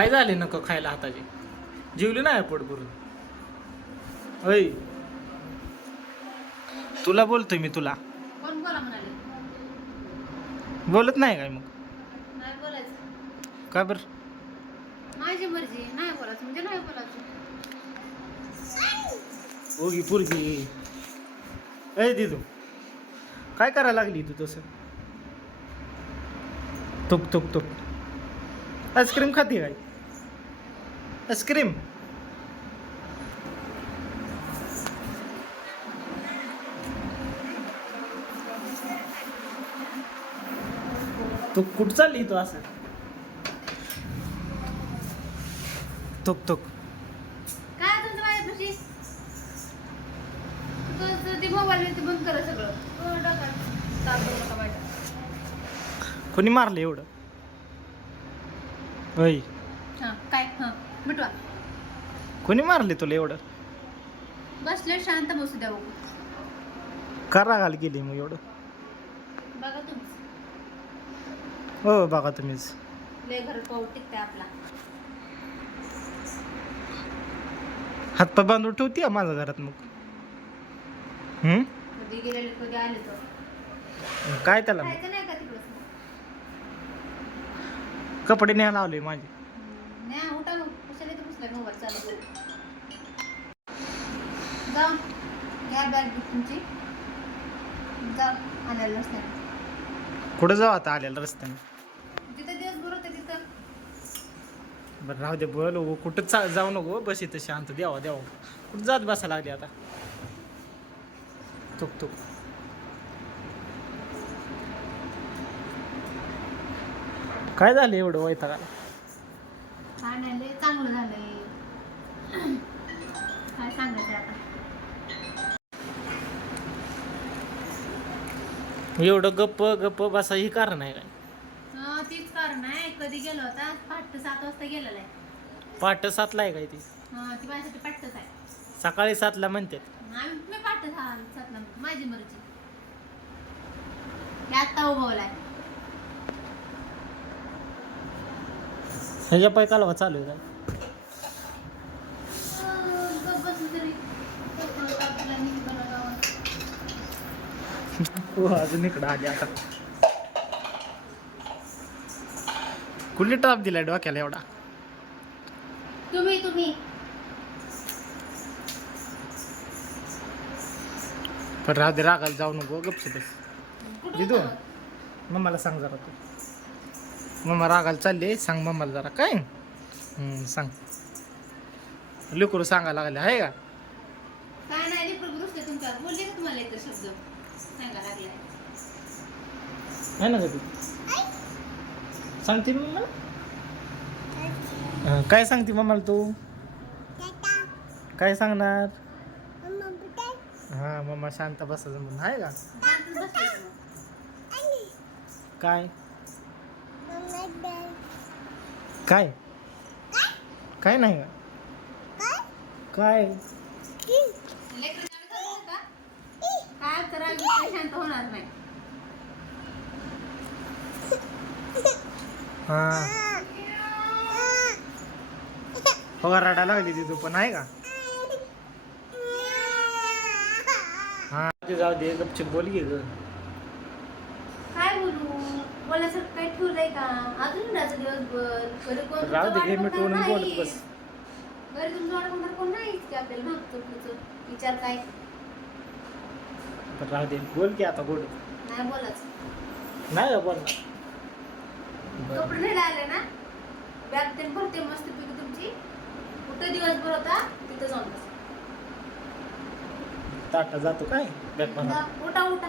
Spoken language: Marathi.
काय झाले नको खायला हाताचे? जेवली नाही पोट भरून? होय तुला बोलतोय मी तुला. कोण बोला म्हणाले? बोलत नाही काय मग? नाही बोलायचं. का बर? माझी मर्जी नाही बोलायचं म्हणजे नाही बोलायचं. ओगी पुरगी. अय दिदू. काय करायला लागली तू तसं? तुक तुक तुक आईस्क्रीम खाते काय? आईस्क्रीम. तू कुठं चालली तू असं? तुक तुक. काय तुमचं माझ्यापाशी तुझं ते मोबाईल ते बंद करा सगळं. हो, टाका. ताप देऊ नका माझ्या. कोणी मारलं एवढं? होय. हां काय? हां. मिटवा. कोणी मारले तुला एवढं? बसले शांत बसू द्या बघू. का रागाला गेली मग एवढं. बघा तुम्ही. हो बघा तुम्हीच. लय घर टिकते आपला. हातपाय बांधून ठेवती माझ्या घरात मग? हम्म? कधी गेलेले कधी आले तर काय त्याला? मग खायचं नाही का तिकडं? कपडे न्यायला लावले माझे नाही उठा मग कशाला इथे बसलाय मोबाईल चालू जा घ्या बॅग तुमची. जा नसताना कुठं जाऊ आता आलेला रस्त्याने? जिथं दिवसभर होते तिथं. बरं राहू दे बोल कुठं चा जाऊ नको बस इथं शांत द्यावा द्यावा कुठं जात बसायला लागली आता? तुक तुक काय झालं एवढं वैतागाला काय नाही चांगलं झालंय. काय सांगायचं आता? एवढं गप्प गप्प बसा ही कारण आहे काय? तीच कारण आहे. कधी गेलो होता? पहाटे सात वाजता गेलेला आहे. पाठ सातला आहे काय ती? ती माझ्यासाठी पट्टच आहे. सकाळी सातला म्हणतात. मी पहाटे सातला माझी मर्जी. आत्ता उभवलाय ह्याच्या पाय कालवा चालू आहे काय गप्प बसून तरी आपल्याला नीट बनवावं. हो अजून इकडं आली आता. कुठली टाप दिलाय डोक्याला एवढा? तुम्ही तुम्ही. पण राहू दे रागाला जाऊ नको गपच बस. दिदू? मम्माला सांग जरा तू. मम्मा रागाला चालले सांग मम्माला जरा काय? हम्म, सांग. लेकरू सांगायला लागले आहे का? काय नाही तुमच्यावर. बोलले का तुम्हाला शब्द? आहे ना कधी? सांगते मम्मा काय सांगते मम्माला तू? काय सांगणार? हा मम्मा शांत बसायचं म्हणून आहे का? काय? काय? काय नाही काय? काय काही शांत होणार नाही. हा. हो रडायला लागली ती तू पण आहे का? हा. ते जाऊ दे गपचूप बोल घे ग. काय बोलू? बोलायसारखं काय ठेवलंय का? अजून राहतं दिवसभर. घरी कोण राहू दे, तुमचं घे वाट बघणार बोलत नाही. बस. घरी तुमचं वाट बघणार कोण नाही की आपल्याला मागचं पुढचं. विचार काय? तर राहू दे. बोल की आता गोड नाही बोलायचं नाही बोल. कपडे नाही आले ना? बॅग ते भरते मस्त पैकी तुमची. कुठं दिवसभर होता? तिथं जाऊन बसा. ताटा जातो काय? बॅग जा, उठा उठा.